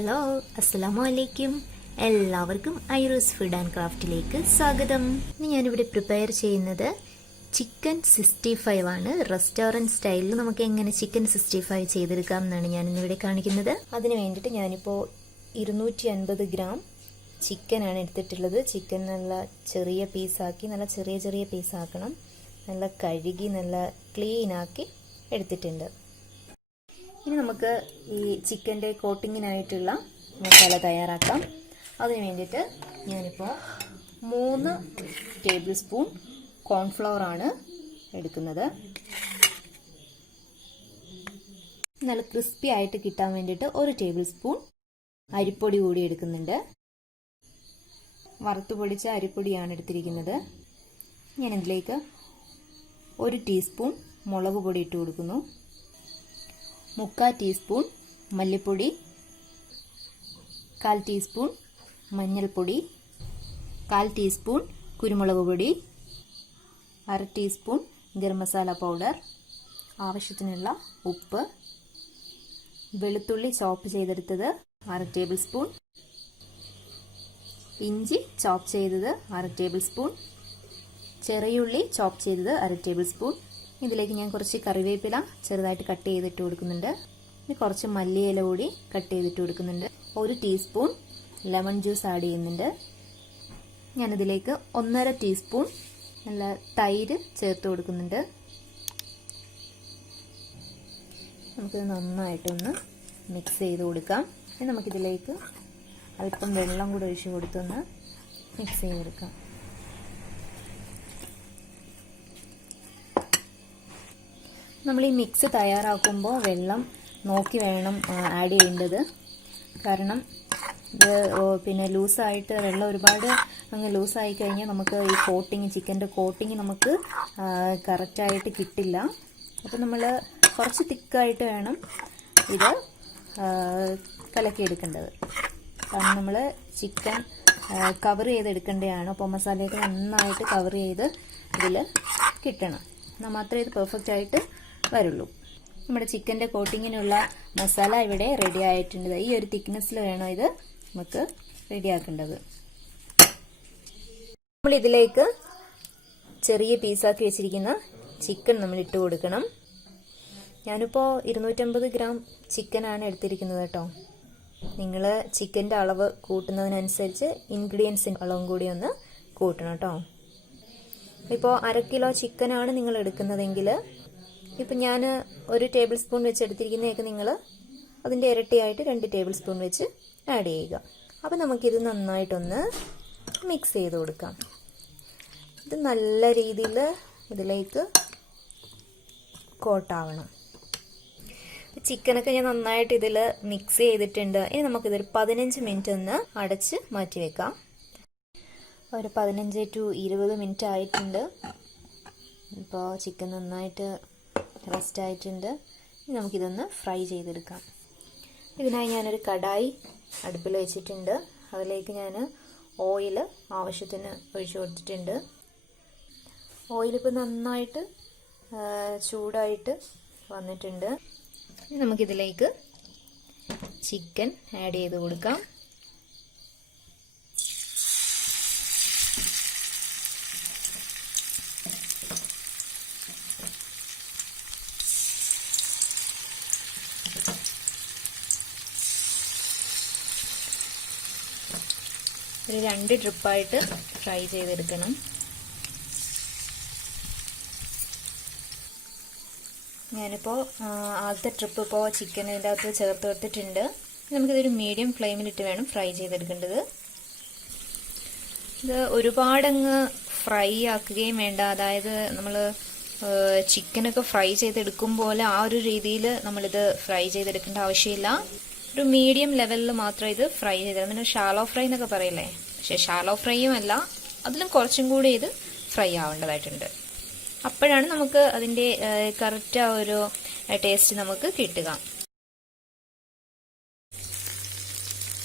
Hello, അസ്സലാമു അലൈക്കും. എല്ലാവർക്കും ഐറൂസ് ഫുഡ് ആൻഡ് ക്രാഫ്റ്റിലേക്ക് സ്വാഗതം. ഇന്ന് ഞാനിവിടെ പ്രിപ്പയർ ചെയ്യുന്നത് ചിക്കൻ 65 ആണ്. റെസ്റ്റോറൻറ്റ് സ്റ്റൈലിൽ നമുക്ക് എങ്ങനെ ചിക്കൻ 65 ചെയ്തെടുക്കാം എന്നാണ് ഞാനിന്നിവിടെ കാണിക്കുന്നത്. അതിന് വേണ്ടിയിട്ട് ഞാനിപ്പോൾ 250 ഗ്രാം ചിക്കനാണ് എടുത്തിട്ടുള്ളത്. ചിക്കൻ നല്ല ചെറിയ പീസാക്കി, നല്ല ചെറിയ പീസാക്കണം. നല്ല കഴുകി നല്ല ക്ലീനാക്കി എടുത്തിട്ടുണ്ട്. ഇനി നമുക്ക് ഈ ചിക്കൻ്റെ കോട്ടിങ്ങിനായിട്ടുള്ള മസാല തയ്യാറാക്കാം. അതിന് വേണ്ടിയിട്ട് ഞാനിപ്പോൾ 3 ടേബിൾ സ്പൂൺ കോൺഫ്ലവർ ആണ് എടുക്കുന്നത്. നല്ല ക്രിസ്പി ആയിട്ട് കിട്ടാൻ വേണ്ടിയിട്ട് 1 ടേബിൾ സ്പൂൺ അരിപ്പൊടി കൂടി എടുക്കുന്നുണ്ട്. വറുത്ത് പൊടിച്ച അരിപ്പൊടിയാണ് എടുത്തിരിക്കുന്നത്. ഞാൻ ഇതിലേക്ക് 1 ടീസ്പൂൺ മുളക് പൊടി ഇട്ട് കൊടുക്കുന്നു. 3/4 ടീസ്പൂൺ മല്ലിപ്പൊടി, 1/4 ടീസ്പൂൺ മഞ്ഞൾപ്പൊടി, 1/4 ടീസ്പൂൺ കുരുമുളക് പൊടി, 1/2 ടീസ്പൂൺ ഗരം മസാല പൗഡർ, ആവശ്യത്തിനുള്ള ഉപ്പ്, വെളുത്തുള്ളി ചോപ്പ് ചെയ്തെടുത്തത് 1/2 ടേബിൾ സ്പൂൺ, ഇഞ്ചി ചോപ്പ് ചെയ്തത് 1/2 ടേബിൾ സ്പൂൺ, ചെറിയുള്ളി ചോപ്പ് ചെയ്തത് 1/2 ടേബിൾ സ്പൂൺ. ഇതിലേക്ക് ഞാൻ കുറച്ച് കറിവേപ്പില ചെറുതായിട്ട് കട്ട് ചെയ്തിട്ട് കൊടുക്കുന്നുണ്ട്. ഇനി കുറച്ച് മല്ലിയില കൂടി കട്ട് ചെയ്തിട്ട് കൊടുക്കുന്നുണ്ട്. 1 ടീസ്പൂൺ ലെമൺ ജ്യൂസ് ആഡ് ചെയ്യുന്നുണ്ട്. ഞാനിതിലേക്ക് 1.5 ടീസ്പൂൺ നല്ല തൈര് ചേർത്ത് കൊടുക്കുന്നുണ്ട്. നമുക്കിത് നന്നായിട്ടൊന്ന് മിക്സ് ചെയ്ത് കൊടുക്കാം. ഇനി നമുക്കിതിലേക്ക് അല്പം വെള്ളം കൂടി ഒഴിച്ച് കൊടുത്തൊന്ന് മിക്സ് ചെയ്തെടുക്കാം. നമ്മൾ ഈ മിക്സ് തയ്യാറാക്കുമ്പോൾ വെള്ളം നോക്കി വേണം ആഡ് ചെയ്യേണ്ടത്. കാരണം ഇത് പിന്നെ ലൂസായിട്ട് വെള്ളം ഒരുപാട് അങ്ങ് ലൂസായി കഴിഞ്ഞാൽ നമുക്ക് ഈ കോട്ടിങ് ചിക്കൻ്റെ കോട്ടിങ് നമുക്ക് കറക്റ്റായിട്ട് കിട്ടില്ല. അപ്പോൾ നമ്മൾ കുറച്ച് തിക്കായിട്ട് വേണം ഇത് കലക്കിയെടുക്കേണ്ടത്. കാരണം നമ്മൾ ചിക്കൻ കവർ ചെയ്തെടുക്കേണ്ടതാണ്. അപ്പോൾ മസാലയൊക്കെ നന്നായിട്ട് കവർ ചെയ്ത് ഇതിൽ കിട്ടണം. എന്നാൽ മാത്രമേ ഇത് പെർഫെക്റ്റ് ആയിട്ട് വരുള്ളൂ. നമ്മുടെ ചിക്കൻ്റെ കോട്ടിങ്ങിനുള്ള മസാല ഇവിടെ റെഡി ആയിട്ടുണ്ട്. ഈ ഒരു തിക്നെസ്സിൽ വേണം ഇത് നമുക്ക് റെഡിയാക്കേണ്ടത്. നമ്മൾ ഇതിലേക്ക് ചെറിയ പീസാക്കി വെച്ചിരിക്കുന്ന ചിക്കൻ നമ്മൾ ഇട്ട് കൊടുക്കണം. ഞാനിപ്പോൾ 250 ഗ്രാം ചിക്കനാണ് എടുത്തിരിക്കുന്നത് കേട്ടോ. നിങ്ങൾ ചിക്കൻ്റെ അളവ് കൂട്ടുന്നതിനനുസരിച്ച് ഇൻഗ്രീഡിയൻസിൻ്റെ അളവും കൂടി ഒന്ന് കൂട്ടണം കേട്ടോ. ഇപ്പോൾ 1/2 കിലോ ചിക്കനാണ് നിങ്ങൾ എടുക്കുന്നതെങ്കിൽ ഇപ്പം ഞാൻ 1 ടേബിൾ സ്പൂൺ വെച്ച് എടുത്തിരിക്കുന്നതൊക്കെ നിങ്ങൾ അതിൻ്റെ ഇരട്ടിയായിട്ട് 2 ടേബിൾ സ്പൂൺ വെച്ച് ആഡ് ചെയ്യുക. അപ്പം നമുക്കിത് നന്നായിട്ടൊന്ന് മിക്സ് ചെയ്ത് കൊടുക്കാം. ഇത് നല്ല രീതിയിൽ ഇതിലേക്ക് കോട്ടാവണം. ചിക്കനൊക്കെ ഞാൻ നന്നായിട്ട് ഇതിൽ മിക്സ് ചെയ്തിട്ടുണ്ട്. ഇനി നമുക്കിതൊരു 15 മിനിറ്റ് ഒന്ന് അടച്ച് മാറ്റി വെക്കാം. ഒരു 15 to 20 മിനിറ്റ് ആയിട്ടുണ്ട്. ഇപ്പോൾ ചിക്കൻ നന്നായിട്ട് റെസ്റ്റ് ആയിട്ടുണ്ട്. ഇനി നമുക്കിതൊന്ന് ഫ്രൈ ചെയ്തെടുക്കാം. ഇതിനായി ഞാനൊരു കടായി അടുപ്പിൽ വെച്ചിട്ടുണ്ട്. അതിലേക്ക് ഞാൻ ഓയിൽ ആവശ്യത്തിന് ഒഴിച്ചു കൊടുത്തിട്ടുണ്ട്. ഓയിലിപ്പോൾ നന്നായിട്ട് ചൂടായിട്ട് വന്നിട്ടുണ്ട്. ഇനി നമുക്കിതിലേക്ക് ചിക്കൻ ആഡ് ചെയ്ത് കൊടുക്കാം. ഒരു 2 ട്രിപ്പായിട്ട് ഫ്രൈ ചെയ്തെടുക്കണം. ഞാനിപ്പോൾ ആദ്യത്തെ ട്രിപ്പ് ഇപ്പോൾ ചിക്കൻ ഇതിൻ്റെ അകത്ത് ചേർത്ത് കൊടുത്തിട്ടുണ്ട്. നമുക്കിതൊരു മീഡിയം ഫ്ലെയിമിലിട്ട് വേണം ഫ്രൈ ചെയ്തെടുക്കേണ്ടത്. ഇത് ഒരുപാടങ്ങ് ഫ്രൈ ആക്കുകയും വേണ്ട. അതായത് നമ്മൾ ചിക്കനൊക്കെ ഫ്രൈ ചെയ്തെടുക്കും പോലെ ആ ഒരു രീതിയിൽ നമ്മളിത് ഫ്രൈ ചെയ്തെടുക്കേണ്ട ആവശ്യമില്ല. ഒരു മീഡിയം ലെവലിൽ മാത്രം ഇത് ഫ്രൈ ചെയ്തത്. പിന്നെ ഷാലോ ഫ്രൈ എന്നൊക്കെ പറയില്ലേ, പക്ഷെ ഷാലോ ഫ്രൈയും അല്ല, അതിലും കുറച്ചും കൂടി ഇത് ഫ്രൈ ആവേണ്ടതായിട്ടുണ്ട്. അപ്പോഴാണ് നമുക്ക് അതിൻ്റെ കറക്റ്റ് ആ ഒരു ടേസ്റ്റ് നമുക്ക് കിട്ടുക.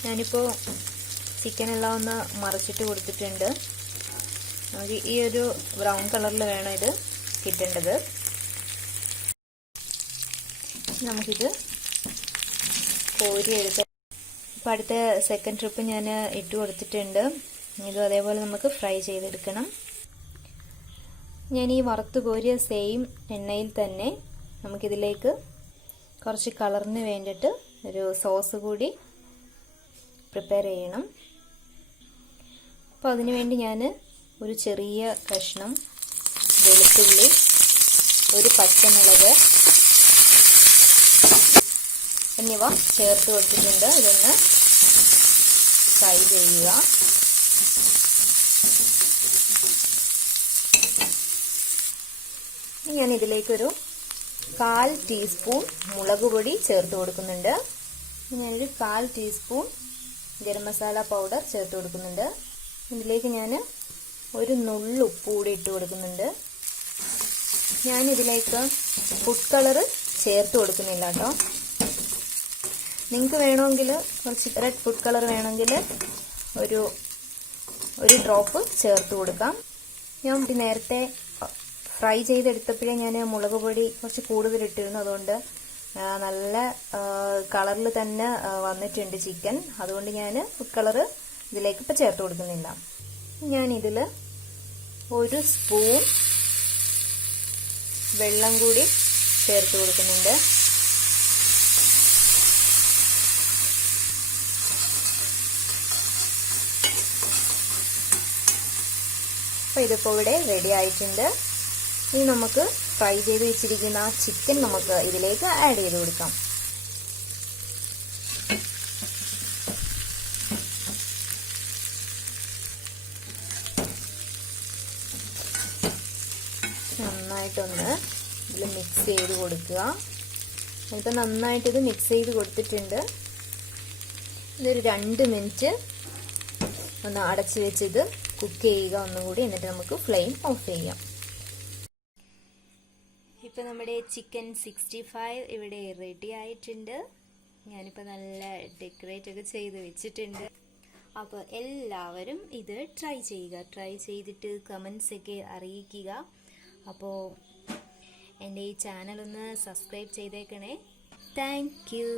ഞാനിപ്പോൾ ചിക്കനെല്ലാം ഒന്ന് മറിച്ചിട്ട് കൊടുത്തിട്ടുണ്ട്. നമുക്ക് ഈ ഒരു ബ്രൗൺ കളറിൽ വേണം ഇത് കിട്ടേണ്ടത്. നമുക്കിത് കോരി എടുത്ത് അപ്പോൾ അടുത്ത സെക്കൻഡ് ട്രിപ്പ് ഞാൻ ഇട്ട് കൊടുത്തിട്ടുണ്ട്. ഇതും അതേപോലെ നമുക്ക് ഫ്രൈ ചെയ്തെടുക്കണം. ഞാൻ ഈ വറുത്ത് കോരിയ സെയിം എണ്ണയിൽ തന്നെ നമുക്കിതിലേക്ക് കുറച്ച് കളറിന് വേണ്ടിയിട്ട് ഒരു സോസ് കൂടി പ്രിപ്പയർ ചെയ്യണം. അപ്പോൾ അതിനുവേണ്ടി ഞാൻ ഒരു ചെറിയ കഷ്ണം വെളുത്തുള്ളി, ഒരു പച്ചമുളക് എന്നിവ ചേർത്ത് കൊടുത്തിട്ടുണ്ട്. ഇതൊന്ന് ഫ്രൈ ചെയ്യുക. ഞാൻ ഇതിലേക്കൊരു 1/4 ടീസ്പൂൺ മുളക് പൊടി ചേർത്ത് കൊടുക്കുന്നുണ്ട്. ഞാനൊരു 1/4 ടീസ്പൂൺ ഗരം മസാല പൗഡർ ചേർത്ത് കൊടുക്കുന്നുണ്ട്. ഇതിലേക്ക് ഞാൻ ഒരു നുള്ളു ഉപ്പ് കൂടി ഇട്ട് കൊടുക്കുന്നുണ്ട്. ഞാനിതിലേക്ക് ഫുഡ് കളർ ചേർത്ത് കൊടുക്കുന്നില്ല കേട്ടോ. നിങ്ങൾക്ക് വേണമെങ്കിൽ കുറച്ച് റെഡ് ഫുഡ് കളർ വേണമെങ്കിൽ ഒരു ഡ്രോപ്പ് ചേർത്ത് കൊടുക്കാം. ഞാൻ നേരത്തെ ഫ്രൈ ചെയ്തെടുത്തപ്പോഴേ ഞാൻ മുളക് പൊടി കുറച്ച് കൂടുതൽ ഇട്ടിരുന്നു. അതുകൊണ്ട് നല്ല കളറിൽ തന്നെ വന്നിട്ടുണ്ട് ചിക്കൻ. അതുകൊണ്ട് ഞാൻ ഫുഡ് കളർ ഇതിലേക്ക് ഇപ്പോൾ ചേർത്ത് കൊടുക്കുന്നില്ല. ഞാനിതിൽ 1 സ്പൂൺ വെള്ളം കൂടി ചേർത്ത് കൊടുക്കുന്നുണ്ട്. അപ്പോൾ ഇതിപ്പോൾ ഇവിടെ റെഡി ആയിട്ടുണ്ട്. ഇനി നമുക്ക് ഫ്രൈ ചെയ്ത് വെച്ചിരിക്കുന്ന ചിക്കൻ നമുക്ക് ഇതിലേക്ക് ആഡ് ചെയ്ത് കൊടുക്കാം. നന്നായിട്ടൊന്ന് ഇതിൽ മിക്സ് ചെയ്ത് കൊടുക്കുക. ഇപ്പോൾ നന്നായിട്ട് ഇത് മിക്സ് ചെയ്ത് കൊടുത്തിട്ടുണ്ട്. ഇതൊരു 2 മിനിറ്റ് ഒന്ന് അടച്ചു വെച്ചിത് കുക്ക് ചെയ്യുക ഒന്നുകൂടി. എന്നിട്ട് നമുക്ക് ഫ്ലെയിം ഓഫ് ചെയ്യാം. ഇപ്പോൾ നമ്മുടെ ചിക്കൻ 65 ഇവിടെ റെഡി ആയിട്ടുണ്ട്. ഞാനിപ്പോൾ നല്ല ഡെക്കറേറ്റ് ഒക്കെ ചെയ്ത് വെച്ചിട്ടുണ്ട്. അപ്പോൾ എല്ലാവരും ഇത് ട്രൈ ചെയ്യുക. ട്രൈ ചെയ്തിട്ട് കമൻസ് ഒക്കെ അറിയിക്കുക. അപ്പോൾ എൻ്റെ ഈ ചാനൽ ഒന്ന് സബ്സ്ക്രൈബ് ചെയ്തേക്കണേ. Thank you.